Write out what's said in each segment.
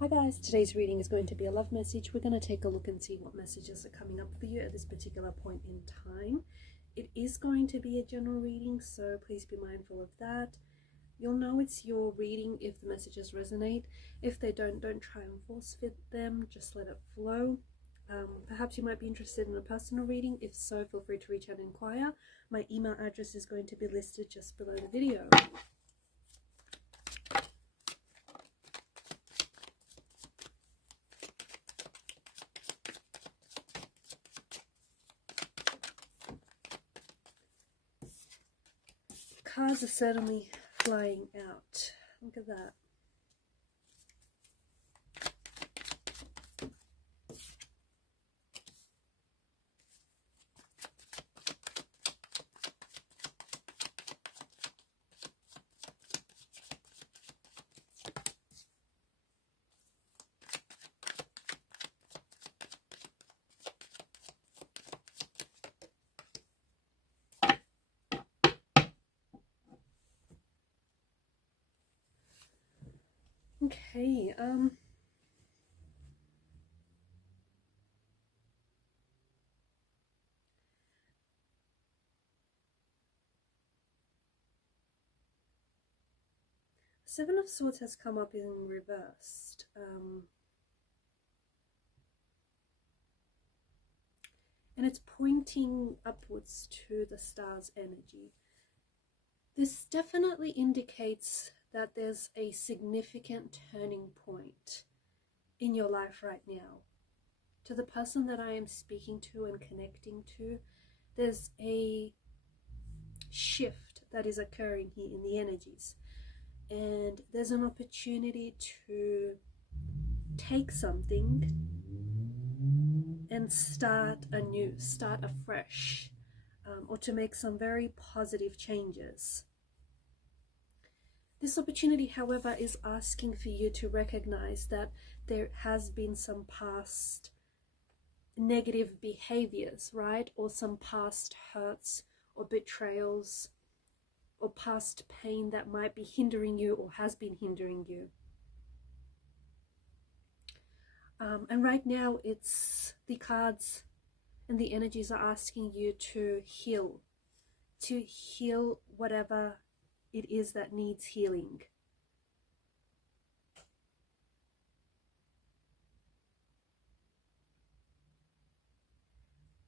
Hi guys, today's reading is going to be a love message. We're going to take a look and see what messages are coming up for you at this particular point in time. It is going to be a general reading, so please be mindful of that. You'll know it's your reading if the messages resonate. If they don't try and force fit them, just let it flow. Perhaps you might be interested in a personal reading. If so, feel free to reach out and inquire. My email address is going to be listed just below the video. Cards are certainly flying out. Look at that. Okay, Seven of Swords has come up in reversed. And it's pointing upwards to the star's energy. This definitely indicates that there's a significant turning point in your life right now. To the person that I am speaking to and connecting to, there's a shift that is occurring here in the energies. And there's an opportunity to take something and start anew, start afresh, or to make some very positive changes. This opportunity, however, is asking for you to recognize that there has been some past negative behaviors, right? Or some past hurts or betrayals or past pain that might be hindering you or has been hindering you. And right now, it's the cards and the energies are asking you to heal whatever it is that needs healing.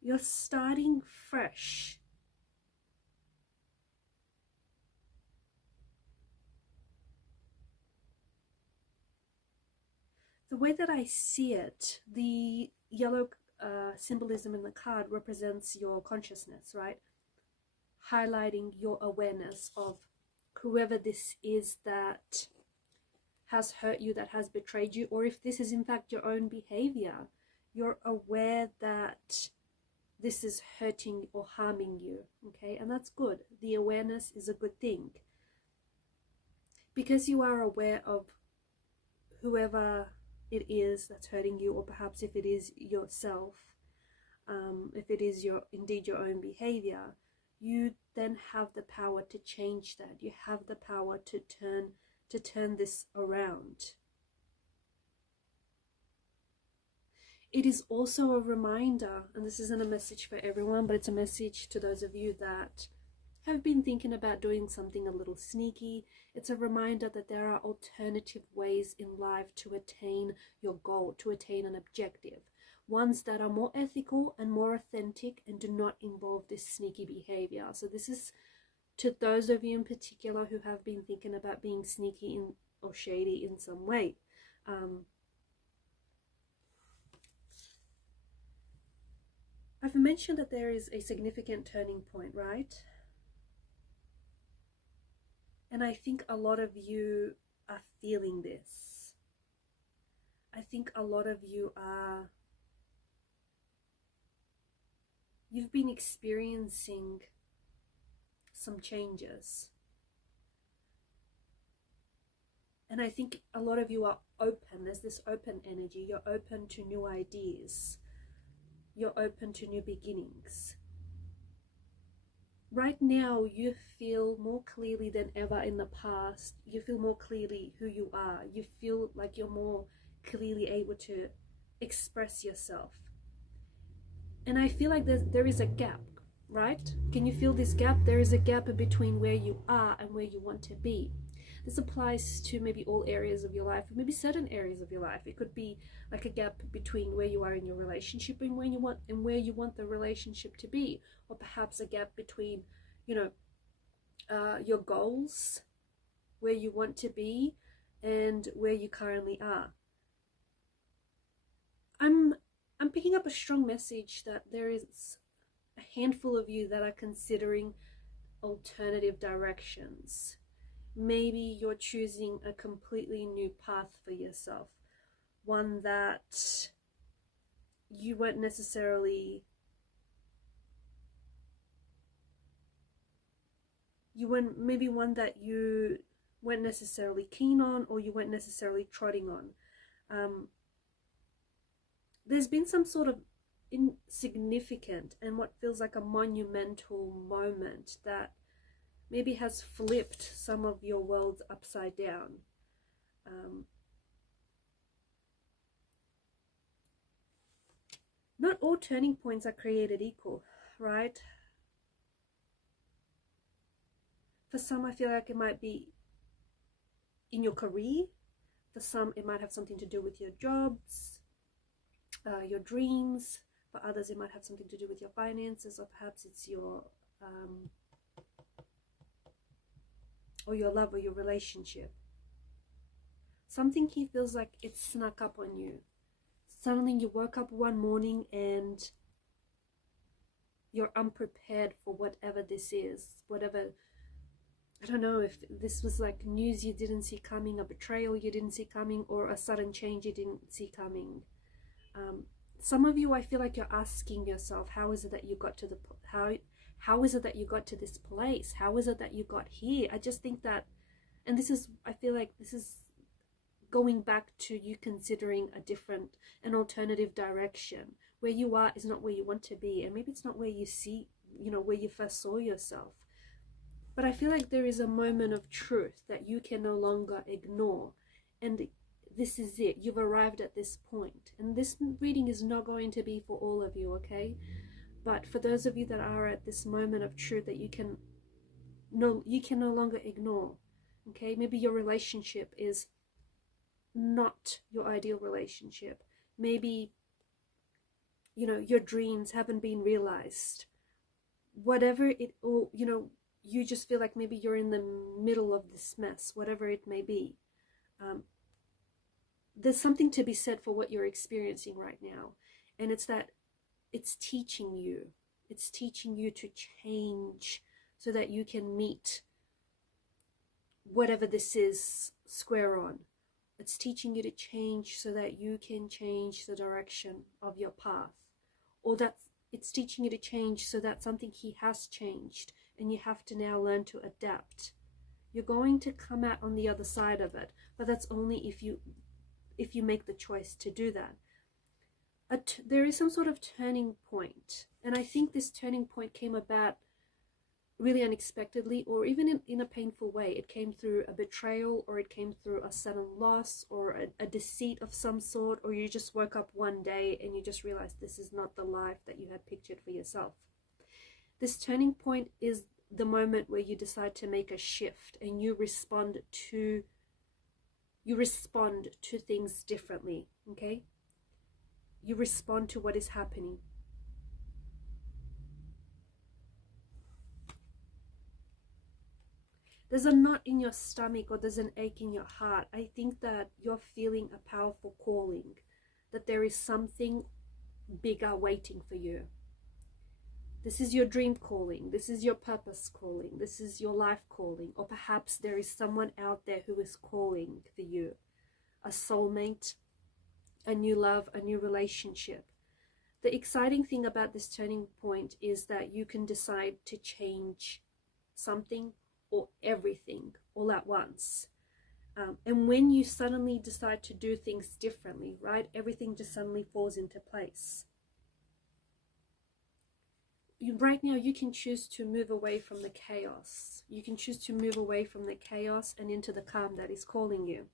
You're starting fresh. The way that I see it, the yellow symbolism in the card represents your consciousness, right? Highlighting your awareness of whoever this is that has hurt you, that has betrayed you, or if this is in fact your own behavior, you're aware that this is hurting or harming you, okay? And that's good. The awareness is a good thing. Because you are aware of whoever it is that's hurting you, or perhaps if it is yourself, if it is indeed your own behavior, you then have the power to change that. You have the power to turn this around. It is also a reminder, and this isn't a message for everyone, but it's a message to those of you that have been thinking about doing something a little sneaky. It's a reminder that there are alternative ways in life to attain your goal, to attain an objective. Ones that are more ethical and more authentic and do not involve this sneaky behavior. So this is to those of you in particular who have been thinking about being sneaky or shady in some way. I've mentioned that there is a significant turning point, right? And I think a lot of you are feeling this. I think a lot of you you've been experiencing some changes. And I think a lot of you are open. There's this open energy. You're open to new ideas. You're open to new beginnings. Right now, you feel more clearly than ever in the past. You feel more clearly who you are. You feel like you're more clearly able to express yourself. And I feel like there is a gap, right? Can you feel this gap? There is a gap between where you are and where you want to be. This applies to maybe all areas of your life, or maybe certain areas of your life. It could be like a gap between where you are in your relationship and where you want the relationship to be, or perhaps a gap between, you know, your goals, where you want to be, and where you currently are. I'm picking up a strong message that there is a handful of you that are considering alternative directions. Maybe you're choosing a completely new path for yourself, one that you weren't necessarily maybe one that you weren't necessarily keen on, or you weren't necessarily trotting on. There's been some sort of insignificant and what feels like a monumental moment that maybe has flipped some of your worlds upside down. Not all turning points are created equal, right? For some, I feel like it might be in your career. For some, it might have something to do with your jobs, your dreams. For others, it might have something to do with your finances, or perhaps it's your or your love or your relationship. Something here feels like it snuck up on you. Suddenly you woke up one morning and you're unprepared for whatever this is, whatever. I don't know if this was like news you didn't see coming, a betrayal you didn't see coming, or a sudden change you didn't see coming. Some of you, I feel like you're asking yourself, how is it that you got to how is it that you got to this place? How is it that you got here? I just think that, and this is, I feel like this is going back to you considering an alternative direction. Where you are is not where you want to be, and maybe it's not where you see, you know, where you first saw yourself. But I feel like there is a moment of truth that you can no longer ignore, and this is it. You've arrived at this point, and this reading is not going to be for all of you, okay? But for those of you that are at this moment of truth that you can no longer ignore, okay? Maybe your relationship is not your ideal relationship. Maybe, you know, your dreams haven't been realized. Whatever it, or, you know, you just feel like maybe you're in the middle of this mess, whatever it may be. There's something to be said for what you're experiencing right now. And it's that it's teaching you. It's teaching you to change so that you can meet whatever this is square on. It's teaching you to change so that you can change the direction of your path. Or that it's teaching you to change so that something here has changed and you have to now learn to adapt. You're going to come out on the other side of it, but that's only if you make the choice to do that. There is some sort of turning point, and I think this turning point came about really unexpectedly, or even in a painful way. It came through a betrayal, or it came through a sudden loss, or a deceit of some sort, or you just woke up one day and you just realized this is not the life that you had pictured for yourself. This turning point is the moment where you decide to make a shift and you respond to things differently, okay? You respond to what is happening. There's a knot in your stomach, or there's an ache in your heart. I think that you're feeling a powerful calling, that there is something bigger waiting for you. This is your dream calling. This is your purpose calling. This is your life calling. Or perhaps there is someone out there who is calling for you. A soulmate, a new love, a new relationship. The exciting thing about this turning point is that you can decide to change something or everything all at once. And when you suddenly decide to do things differently, right, everything just suddenly falls into place. Right now, you can choose to move away from the chaos. You can choose to move away from the chaos and into the calm that is calling you.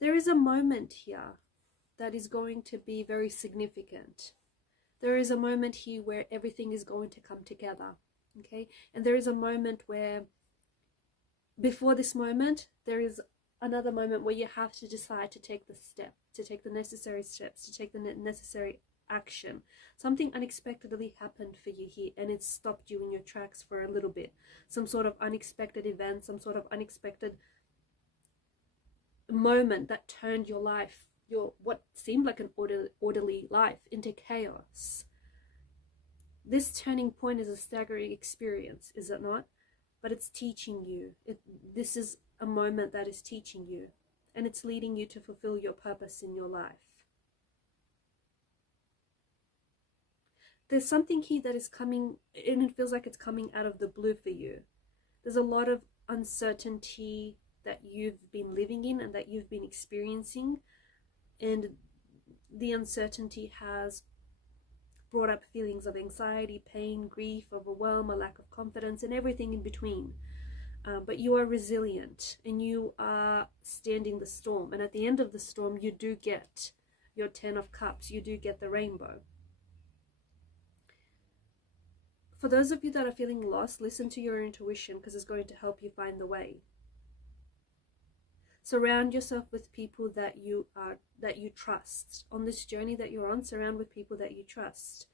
There is a moment here that is going to be very significant. There is a moment here where everything is going to come together, okay? And there is a moment where, before this moment, there is another moment where you have to decide to take the step, to take the necessary steps, to take the necessary action. Something unexpectedly happened for you here, and it stopped you in your tracks for a little bit. Some sort of unexpected event, some sort of unexpected moment that turned your life, your what seemed like an orderly life, into chaos. This turning point is a staggering experience, is it not? But it's teaching you. This is a moment that is teaching you, and it's leading you to fulfill your purpose in your life. There's something here that is coming, and it feels like it's coming out of the blue for you. There's a lot of uncertainty that you've been living in and that you've been experiencing, and the uncertainty has brought up feelings of anxiety, pain, grief, overwhelm, a lack of confidence, and everything in between. But you are resilient, and you are standing the storm, and at the end of the storm you do get your 10 of Cups, you do get the rainbow. For those of you that are feeling lost, listen to your intuition, because it's going to help you find the way. Surround yourself with people that you trust. On this journey that you're on, surround with people that you trust.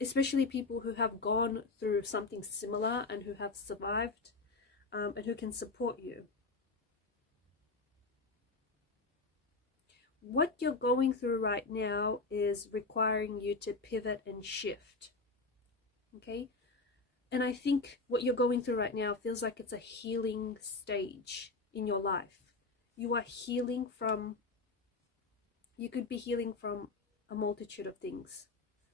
Especially people who have gone through something similar and who have survived, and who can support you. What you're going through right now is requiring you to pivot and shift. Okay? And I think what you're going through right now feels like it's a healing stage in your life. You are healing from, you could be healing from a multitude of things,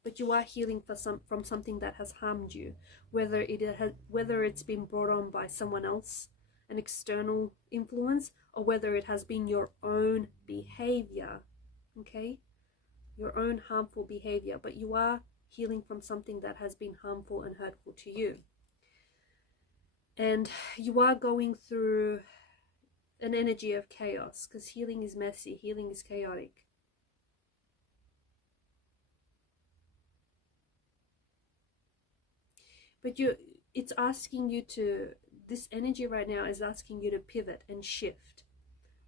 but you are healing from something that has harmed you, whether it's been brought on by someone else, an external influence, or whether it has been your own behavior, okay? Your own harmful behavior, but you are healing from something that has been harmful and hurtful to you. And you are going through an energy of chaos, because healing is messy, healing is chaotic. But it's asking you to, this energy right now is asking you to pivot and shift.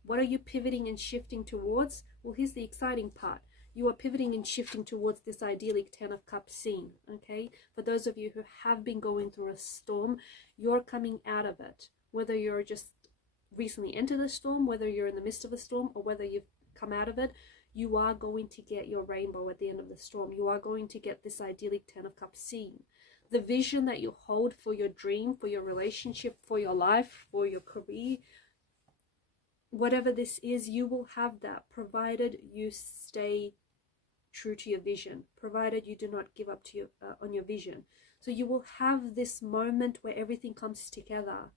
What are you pivoting and shifting towards? Well, here's the exciting part. You are pivoting and shifting towards this idyllic 10 of Cups scene, okay? For those of you who have been going through a storm, you're coming out of it. Whether you're just recently entered a storm, whether you're in the midst of a storm, or whether you've come out of it, you are going to get your rainbow at the end of the storm. You are going to get this idyllic 10 of Cups scene. The vision that you hold for your dream, for your relationship, for your life, for your career, whatever this is, you will have that, provided you stay true to your vision, provided you do not give up to on your vision. So you will have this moment where everything comes together,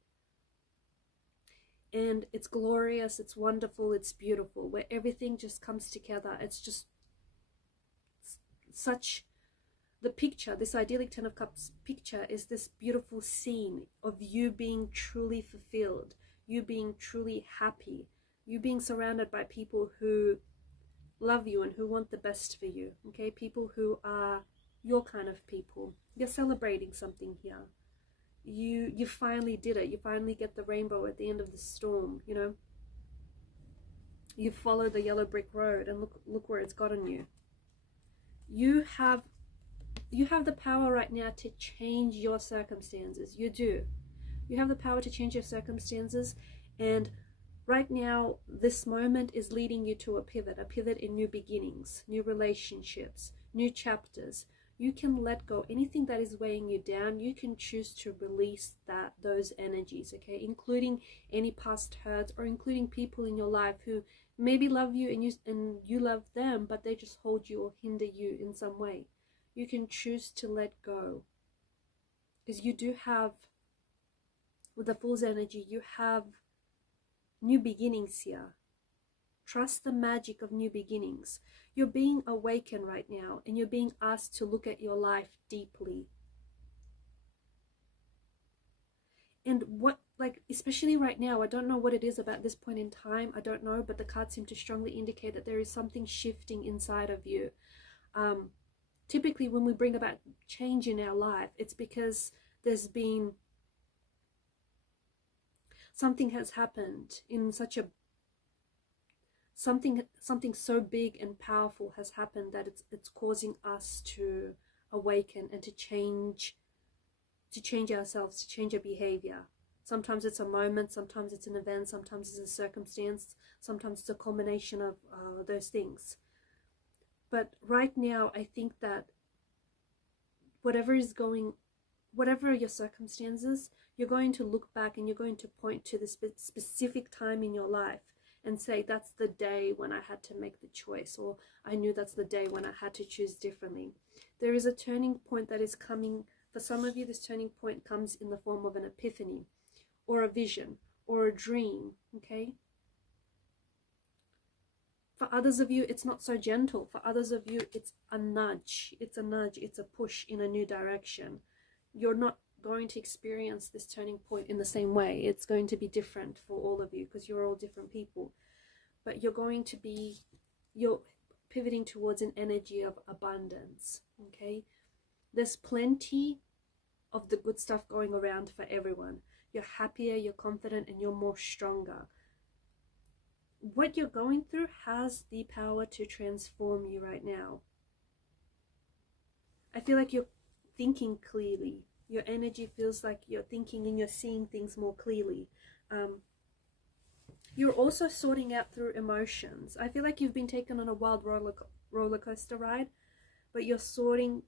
and it's glorious, it's wonderful, it's beautiful, where everything just comes together. It's just such, the picture, this idyllic 10 of Cups picture is this beautiful scene of you being truly fulfilled, you being truly happy, you being surrounded by people who love you and who want the best for you, okay? People who are your kind of people. You're celebrating something here. You finally did it. You finally get the rainbow at the end of the storm, you know? You follow the yellow brick road, and look where it's gotten you. You have the power right now to change your circumstances. You do. You have the power to change your circumstances, and right now this moment is leading you to a pivot in new beginnings, new relationships, new chapters. You can let go anything that is weighing you down. You can choose to release those energies, okay? Including any past hurts, or including people in your life who maybe love you and you love them, but they just hold you or hinder you in some way. You can choose to let go, because you do have, with the Fool's energy, you have new beginnings here. Trust the magic of new beginnings. You're being awakened right now, and you're being asked to look at your life deeply. And like, especially right now, I don't know what it is about this point in time, I don't know, but the cards seem to strongly indicate that there is something shifting inside of you. Typically when we bring about change in our life, it's because there's been something has happened in such a something so big and powerful has happened that it's causing us to awaken and to change ourselves, to change our behavior. Sometimes it's a moment, sometimes it's an event, sometimes it's a circumstance, sometimes it's a combination of those things. But right now, I think that whatever your circumstances, you're going to look back and you're going to point to the specific time in your life and say, that's the day when I had to make the choice, or I knew that's the day when I had to choose differently. There is a turning point that is coming. For some of you, this turning point comes in the form of an epiphany, or a vision, or a dream, okay? For others of you, it's not so gentle. For others of you, it's a nudge. It's a nudge. It's a push in a new direction. You're not going to experience this turning point in the same way. It's going to be different for all of you because you're all different people. But you're pivoting towards an energy of abundance, okay? There's plenty of the good stuff going around for everyone. You're happier, you're confident, and you're more stronger. What you're going through has the power to transform you right now. I feel like you're thinking clearly. Your energy feels like you're thinking and you're seeing things more clearly. You're also sorting out through emotions. I feel like you've been taken on a wild roller coaster ride, but you're sorting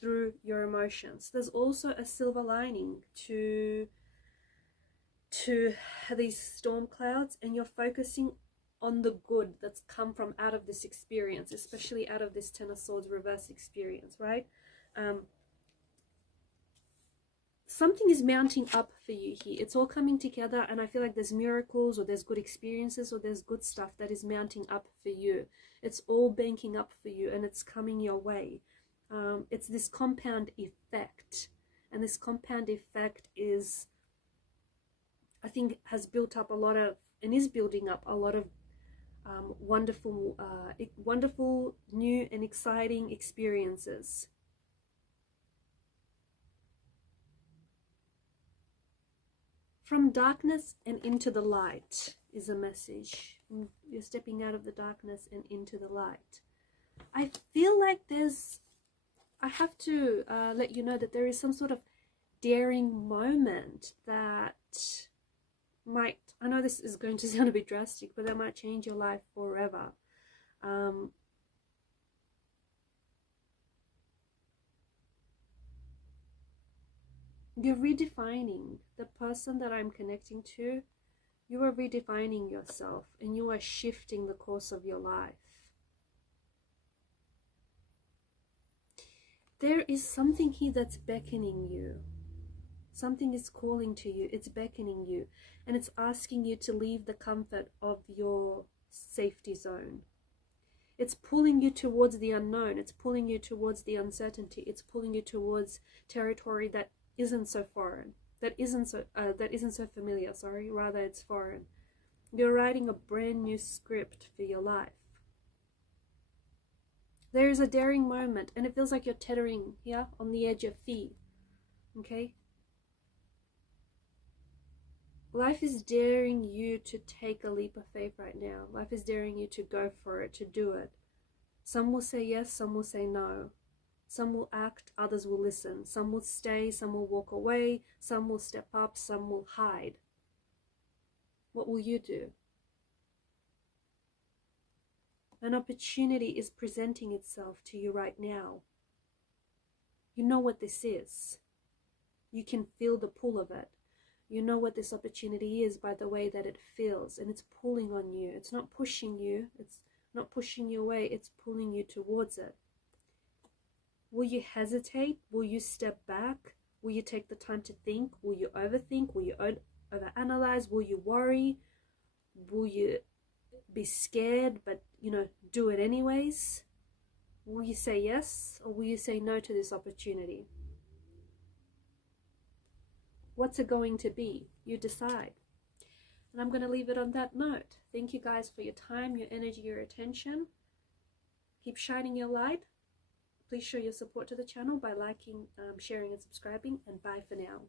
through your emotions. There's also a silver lining to these storm clouds, and you're focusing on the good that's come from out of this experience, especially out of this Ten of Swords reverse experience, right? Something is mounting up for you here. It's all coming together, and I feel like there's miracles, or there's good experiences, or there's good stuff that is mounting up for you. It's all banking up for you, and it's coming your way. It's this compound effect, and this compound effect is, I think, has built up a lot of, and is building up a lot of wonderful new and exciting experiences. From darkness and into the light is a message. You're stepping out of the darkness and into the light. I feel like I have to let you know that there is some sort of daring moment that might, I know this is going to sound a bit drastic, but that might change your life forever. You're redefining the person that I'm connecting to. You are redefining yourself, and you are shifting the course of your life. There is something here that's beckoning you. Something is calling to you. It's beckoning you, and it's asking you to leave the comfort of your safety zone. It's pulling you towards the unknown. It's pulling you towards the uncertainty. It's pulling you towards territory that isn't so foreign, that isn't so familiar, sorry, rather it's foreign. You're writing a brand new script for your life. There is a daring moment, and it feels like you're teetering here on the edge of fear, okay? Life is daring you to take a leap of faith right now. Life is daring you to go for it, to do it. Some will say yes, some will say no. Some will act, others will listen. Some will stay, some will walk away. Some will step up, some will hide. What will you do? An opportunity is presenting itself to you right now. You know what this is. You can feel the pull of it. You know what this opportunity is by the way that it feels, and it's pulling on you. It's not pushing you. It's not pushing you away. It's pulling you towards it. Will you hesitate? Will you step back? Will you take the time to think? Will you overthink? Will you overanalyze? Will you worry? Will you be scared but, do it anyways? Will you say yes, or will you say no to this opportunity? What's it going to be? You decide. And I'm going to leave it on that note. Thank you guys for your time, your energy, your attention. Keep shining your light. Please show your support to the channel by liking, sharing, and subscribing. And bye for now.